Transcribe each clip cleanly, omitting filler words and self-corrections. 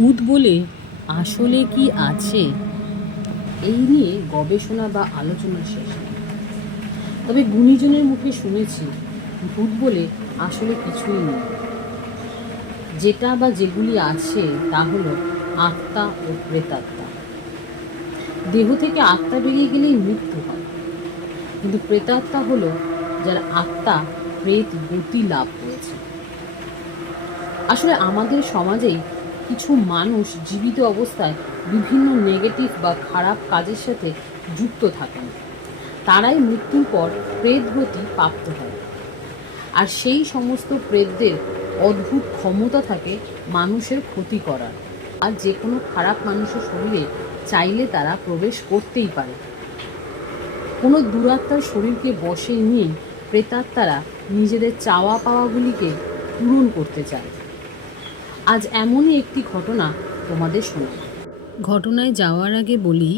ভূত বলে আসলে কি আছে, এই নিয়ে গবেষণা বা আলোচনা শেষ নেই। তবে গুণীজনের মুখে শুনেছি ভূত বলে আসলে কিছুই নেই। যেটা বা যেগুলি আছে তা হলো আত্মা ও প্রেতাত্মা। দেহ থেকে আত্মা বেরিয়ে গেলেই মৃত্যু হয়, কিন্তু প্রেতাত্মা হলো যার আত্মা প্রেত গতি লাভ করেছে। আসলে আমাদের সমাজেই কিছু মানুষ জীবিত অবস্থায় বিভিন্ন নেগেটিভ বা খারাপ কাজের সাথে যুক্ত থাকেন। তারাই মৃত্যুর পর প্রেত গতি প্রাপ্ত হয়। আর সেই সমস্ত প্রেতদের অদ্ভুত ক্ষমতা থাকে মানুষের ক্ষতি করার, আর যে কোনো খারাপ মানুষের শরীরে চাইলে তারা প্রবেশ করতেই পারে। কোনো দুরাত্মার শরীরকে বশে নিয়ে প্রেতাত্মারা নিজেদের চাওয়া পাওয়াগুলিকে পূরণ করতে চায়। আজ এমনই একটি ঘটনা তোমাদের শোনাব। ঘটনায় যাওয়ার আগে বলি,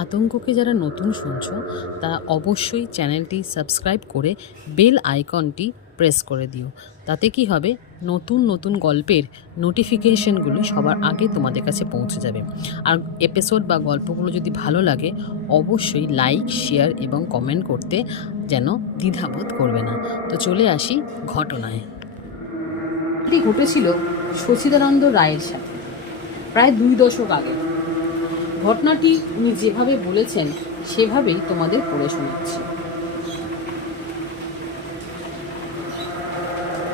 আতঙ্ককে যারা নতুন শুনছো তারা অবশ্যই চ্যানেলটি সাবস্ক্রাইব করে বেল আইকনটি প্রেস করে দিও। তাতে কি হবে, নতুন নতুন গল্পের নোটিফিকেশনগুলি সবার আগে তোমাদের কাছে পৌঁছে যাবে। আর এপিসোড বা গল্পগুলো যদি ভালো লাগে অবশ্যই লাইক, শেয়ার এবং কমেন্ট করতে যেন দ্বিধাবোধ করবে না। তো চলে আসি ঘটনায়। এটি ঘটেছিল সচিদানন্দ রায়ের সাথে প্রায় 2 দশক আগে। ঘটনাটি উনি যেভাবে বলেছেন সেভাবেই তোমাদের পড়ে শোনাচ্ছি।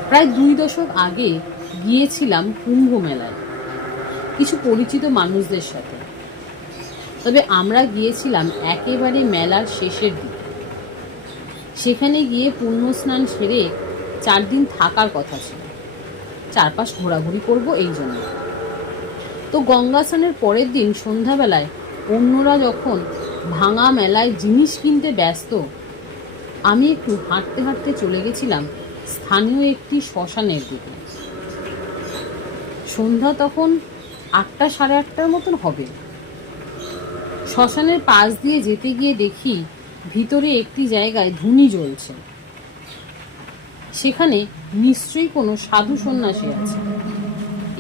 প্রায় 2 দশক আগে গিয়েছিলাম কুম্ভ মেলায় কিছু পরিচিত মানুষদের সাথে। তবে আমরা গিয়েছিলাম একেবারে মেলার শেষের দিকে। সেখানে গিয়ে পুণ্য স্নান সেরে 4 দিন থাকার কথা ছিল, চারপাশ ঘোরাঘুরি করব এই জন্য। তো গঙ্গা স্নানের পরের দিন সন্ধ্যাবেলায় অন্যরা যখন ভাঙা মেলায় জিনিস কিনতে ব্যস্ত, আমি একটু হাঁটতে হাঁটতে চলে গেছিলাম স্থানীয় একটি শ্মশানের দিকে। সন্ধ্যা তখন 8টা সাড়ে 8টার মতন হবে। শ্মশানের পাশ দিয়ে যেতে গিয়ে দেখি ভিতরে একটি জায়গায় ধুনি জ্বলছে। সেখানে নিশ্চয়ই কোনো সাধু সন্ন্যাসী আছে,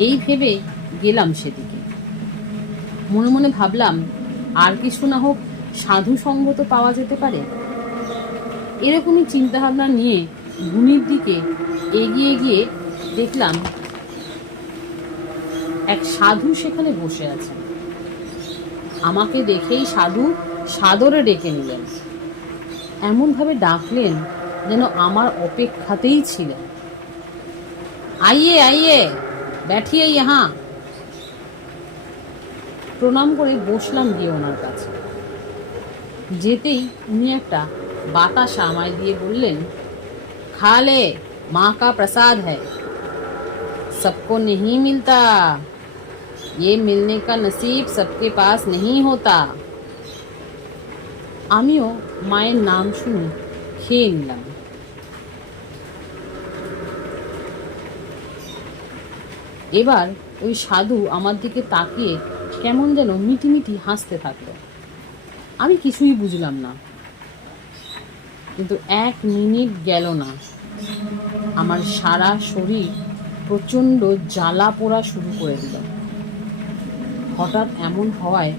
এই ভেবে গেলাম সেদিকে। মনে মনে ভাবলাম আর কিছু না হোক সাধু সঙ্গ তো পাওয়া যেতে পারে। এরকমই চিন্তাভাবনা নিয়ে ধুনির দিকে এগিয়ে গিয়ে দেখলাম এক সাধু সেখানে বসে আছে। আমাকে দেখেই সাধু সাদরে ডেকে নিলেন, এমনভাবে ডাকলেন যেন আমার অপেক্ষাতেই ছিলেন। আইয়ে আইয়ে बैठिए यहाँ। প্রণাম করে বসলাম গিয়ে ওনার কাছে। যেতেই উনি একটা বাতাসা আমায় দিয়ে বললেন, खा ले, माँ का प्रसाद है, सबको नहीं मिलता, ये मिलने का नसीब सबके पास नहीं होता। আমিও মায়ের নাম শুনে খেয়ে নিলাম। এবার ওই সাধু আমার দিকে তাকিয়ে কেমন যেন মিটিমিটি হাসতে থাকলো। আমি কিছুই বুঝলাম না, কিন্তু 1 মিনিট গেল না, আমার সারা শরীর প্রচণ্ড জ্বালা পোড়া শুরু করে দিল। হঠাৎ এমন হওয়ায়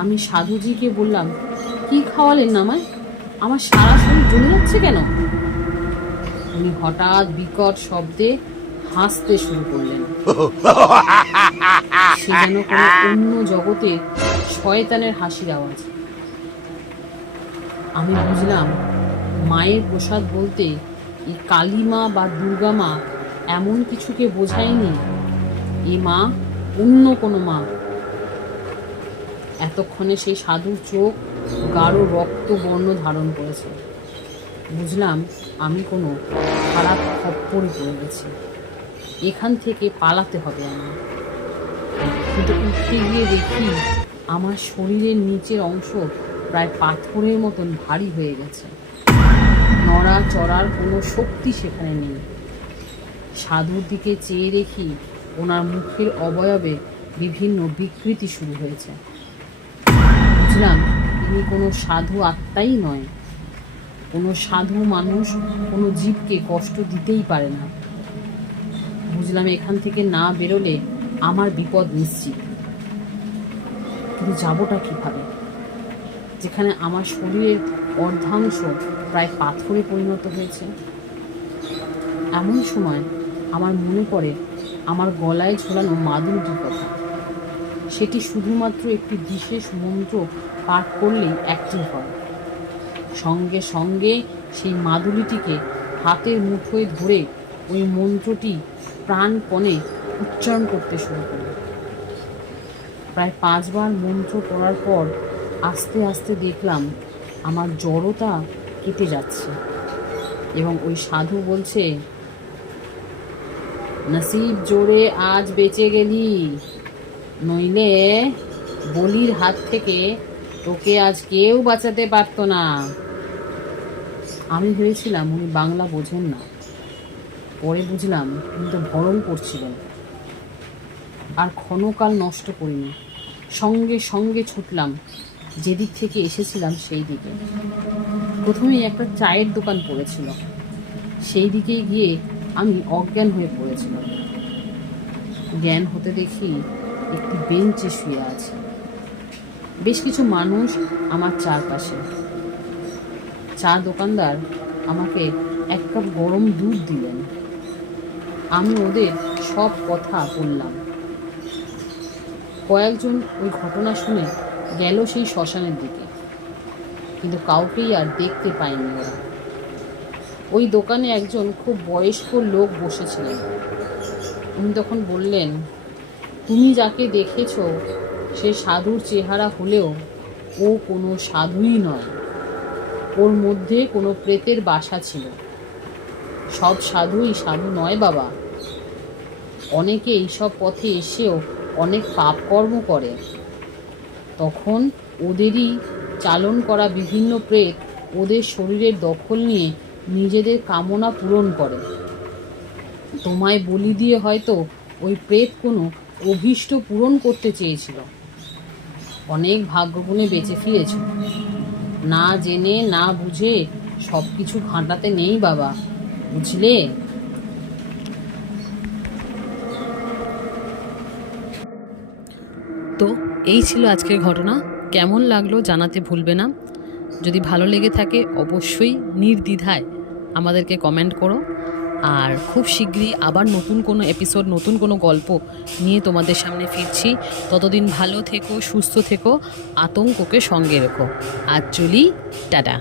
আমি সাধুজিকে বললাম, কি খাওয়ালেন আমায়, আমার সারা শরীর জ্বলে যাচ্ছে কেন? উনি হঠাৎ বিকট শব্দে হাসতে শুরু করলেন। সে যেন কোনো অন্য জগতে শয়তানের হাসির আওয়াজ। আমি বুঝলাম মায়ের প্রসাদ বলতে এই কালী মা বা দুর্গা মা এমন কিছুকে বোঝায়নি, এই মা অন্য কোনো মা। এতক্ষণে সেই সাধুর চোখ গাঢ় রক্ত বর্ণ ধারণ করেছে। বুঝলাম আমি কোনো খারাপ খপ্পরে পড়ে গেছি, এখান থেকে পালাতে হবে আমার। কিন্তু উঠতে গিয়ে দেখি আমার শরীরের নিচের অংশ প্রায় পাথরের মতন ভারী হয়ে গেছে। নড়া চড়ার কোনো শক্তি সেখানে নেই। সাধুর দিকে চেয়ে দেখি ওনার মুখের অবয়বে বিভিন্ন বিকৃতি শুরু হয়েছে। বুঝলাম তিনি কোনো সাধু আত্মাই নয়। কোনো সাধু মানুষ কোনো জীবকে কষ্ট দিতেই পারে না। বুঝলাম এখান থেকে না বেরোলে আমার বিপদ নিশ্চিত। কিন্তু যাবোটা কীভাবে, যেখানে আমার শরীরের অর্ধাংশ প্রায় পাথরে পরিণত হয়েছে? এমন সময় আমার মনে পড়ে আমার গলায় ঝোলানো মাদুলিটির কথা। সেটি শুধুমাত্র একটি বিশেষ মন্ত্র পাঠ করলেই অ্যাক্টিভ হয়। সঙ্গে সঙ্গে সেই মাদুলিটিকে হাতের মুঠোয় ধরে ওই মন্ত্রটি প্রাণপণে উচ্চারণ করতে শুরু করি। প্রায় 5 বার মন্ত্র পড়ার পর আস্তে আস্তে দেখলাম আমার জড়তা কেটে যাচ্ছে এবং ওই সাধু বলছে, নসিব জোরে আজ বেঁচে গেলি, নইলে বলির হাত থেকে তোকে আজ কেউ বাঁচাতে পারতো না। আমি ভেবেছিলাম উনি বাংলা বোঝেন না, পরে বুঝলাম কিন্তু ভরণ করছিলেন। আর ক্ষণকাল নষ্ট করিনি, সঙ্গে সঙ্গে ছুটলাম যেদিক থেকে এসেছিলাম সেই দিকে। প্রথমেই একটা চায়ের দোকান পড়েছিল, সেই দিকে গিয়ে আমি অজ্ঞান হয়ে পড়েছিলাম। জ্ঞান হতে দেখি একটি বেঞ্চে শুয়ে আছে, বেশ কিছু মানুষ আমার চারপাশে। চা দোকানদার আমাকে 1 কাপ গরম দুধ দিলেন। আমি ওদের সব কথা বললাম। কয়েকজন ওই ঘটনা শুনে গেল সেই শ্মশানের দিকে, কিন্তু কাউকেই আর দেখতে পায়নি ওরা। ওই দোকানে একজন খুব বয়স্ক লোক বসেছিলেন। উনি তখন বললেন, তুমি যাকে দেখেছ সে সাধুর চেহারা হলেও ও কোনো সাধুই নয়, ওর মধ্যে কোনো প্রেতের বাসা ছিল। সব সাধুই সাধু নয় বাবা, অনেকে এইসব পথে এসেও অনেক পাপকর্ম করে, তখন ওদেরই চালন করা বিভিন্ন প্রেত ওদের শরীরের দখল নিয়ে নিজেদের কামনা পূরণ করে। তোমায় বলি দিয়ে হয়তো ওই প্রেত কোনো অভীষ্ট পূরণ করতে চেয়েছিল। অনেক ভাগ্যগুণে বেঁচে ফিরেছ, না জেনে না বুঝে সব কিছু ঘাঁটাতে নেই বাবা, বুঝলে? তো এই ছিল আজকের ঘটনা। কেমন লাগলো জানাতে ভুলবে না। যদি ভালো লেগে থাকে অবশ্যই নির্দ্বিধায় আমাদেরকে কমেন্ট করো। আর খুব শীঘ্রই আবার নতুন কোনো এপিসোড, নতুন কোনো গল্প নিয়ে তোমাদের সামনে ফিরছি। ততদিন ভালো থেকো, সুস্থ থেকো, আতঙ্ককে সঙ্গে রেখো। আজ চলি, টাটা।